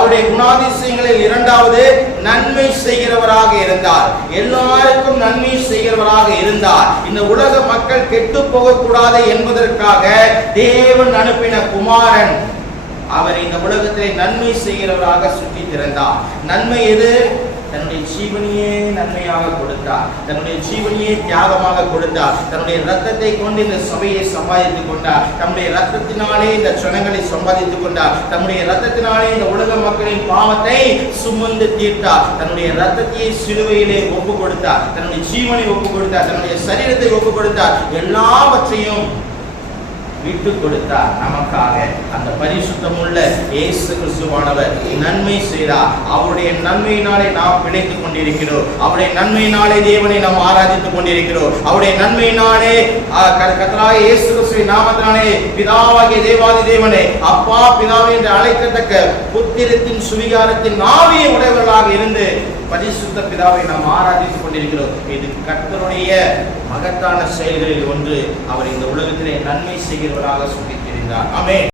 அவருடைய குணாதிசயங்களில் இரண்டாவது நன்மை செய்கிறவராக இருந்தார். எல்லாருக்கும் நன்மை செய்கிறவராக இருந்தார். இந்த உலக மக்கள் கெட்டு போகக்கூடாது என்பதற்காக தேவன் அனுப்பின குமாரன் அவர் இந்த உலகத்திலே நன்மை செய்கிறவராக சுற்றி திறந்தார். நன்மை எது? தன்னுடைய ஜீவனையே நன்மையாக கொடுத்தார், தன்னுடைய ஜீவனையே தியாகமாக கொடுத்தார், தன்னுடைய ரத்தத்தை கொண்டு இந்த சபையை சம்பாதித்துக் கொண்டார், தன்னுடைய ரத்தத்தினாலே இந்த ஜனங்களை சம்பாதித்துக் கொண்டார், தன்னுடைய ரத்தத்தினாலே இந்த உலக மக்களின் பாவத்தை சுமந்து தீர்த்தார், தன்னுடைய ரத்தத்தையே சிலுவையிலே ஒப்பு கொடுத்தார், தன்னுடைய ஜீவனை ஒப்பு கொடுத்தார், தன்னுடைய சரீரத்தை ஒப்பு கொடுத்தார், எல்லாவற்றையும் விட்டு கொடுத்தார் நமக்காக. அந்த பரிசுத்தமுள்ள இயேசு கிறிஸ்துவானவர் நன்மை செய்தார். அவருடைய நன்மையினாலே நாம் பிழைத்துக் கொண்டிருக்கிறோம். அவருடைய நன்மையினாலே தேவனை நாம் ஆராதித்துக் கொண்டிருக்கிறோம். அவருடைய நன்மையினாலே கர்த்தராகிய இயேசு கிறிஸ்துவின் நாமத்தினாலே பிதாவாகிய தேவாதி தேவனை அப்பா பிதாவே என்று அழைக்கத்தக்க புத்திரத்தின் சுவிகாரத்தின் ஆவியை உடையவர்களாக இருந்து பரிசுத்த பிதாவை நாம் ஆராதித்துக் கொண்டிருக்கிறோம். இது கர்த்தருடைய மகத்தான செயல்களில் ஒன்று. அவர் இந்த உலகத்திலே நன்மை செய்கிறவராக சொல்லித் தெரிந்தார். ஆமென்.